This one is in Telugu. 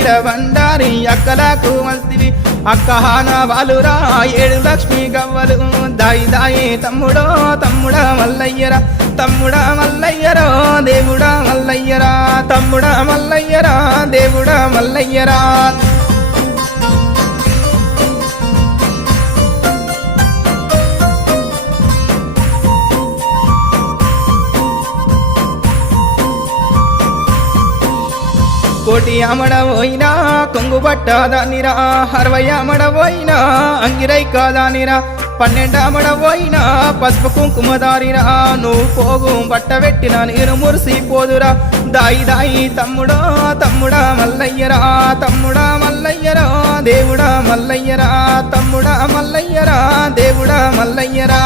అక్కిడ బండారి అక్కలకు మస్తివి అక్కహాన వాలురా 7 లక్ష్మి గవ్వలు దాయి దాయి తమ్ముడో తమ్ముడా మల్లయ్యరా తమ్ముడా మల్లయ్యరా దేవుడా మల్లయ్యరా తమ్ముడా మల్లయ్యరా దేవుడా మల్లయ్యరా కోటి అమడవోయినా కొంగు పట్టదానిరా 60 అమడవోయినా అంగిరై కాదానిరా 12 అమడవోయినా పసుపు కుంకుమదారిరా నువ్వు పోగు బట్టబెట్టిన నేను మురిసిపోదురా దాయి దాయి తమ్ముడో తమ్ముడా మల్లయ్యరా తమ్ముడా మల్లయ్యరా దేవుడా మల్లయ్యరా తమ్ముడా మల్లయ్యరా దేవుడా మల్లయ్యరా